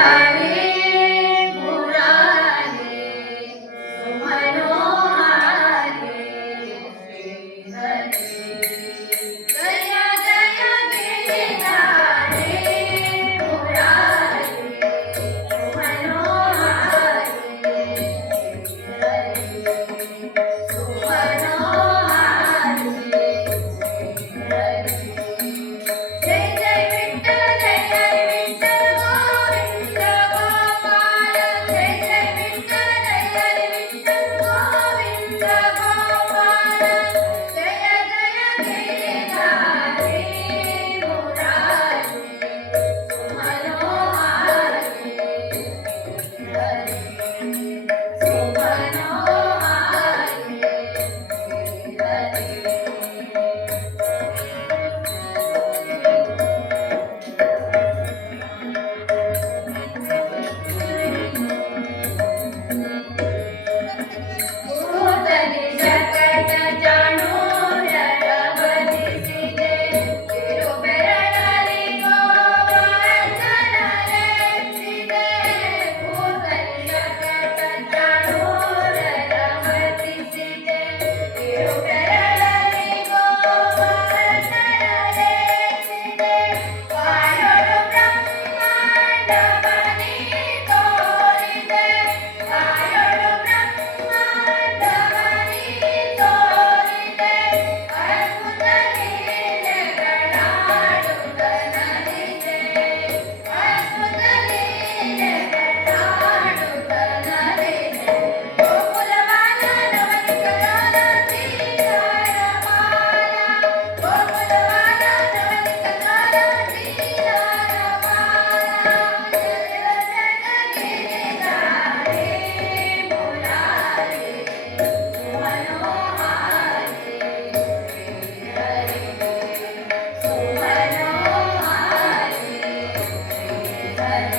Amen.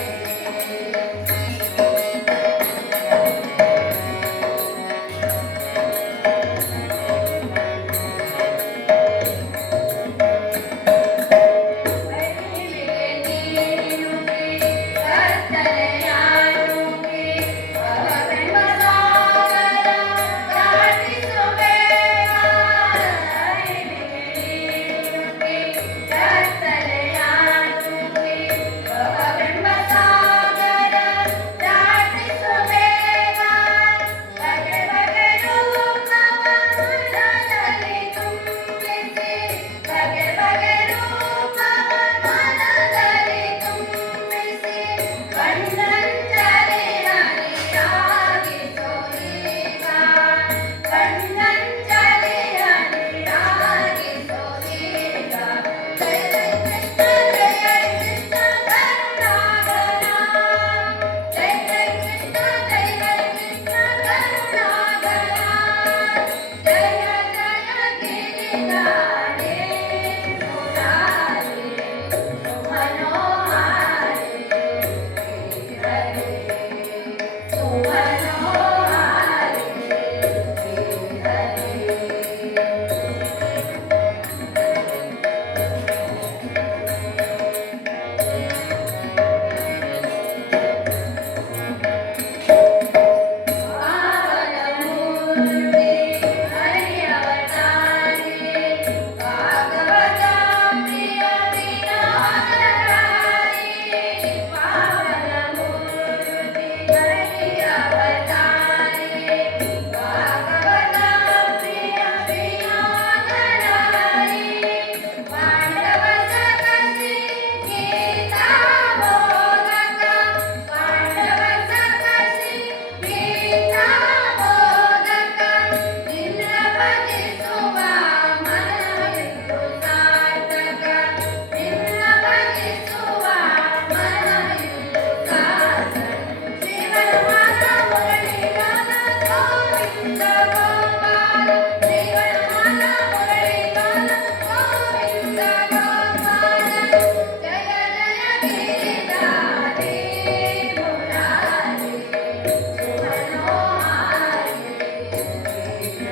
like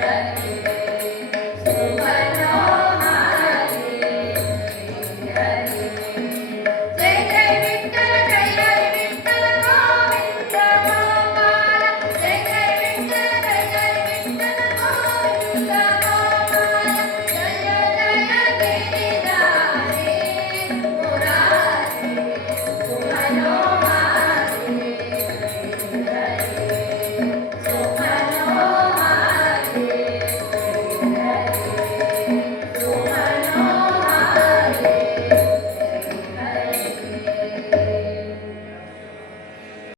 Yeah.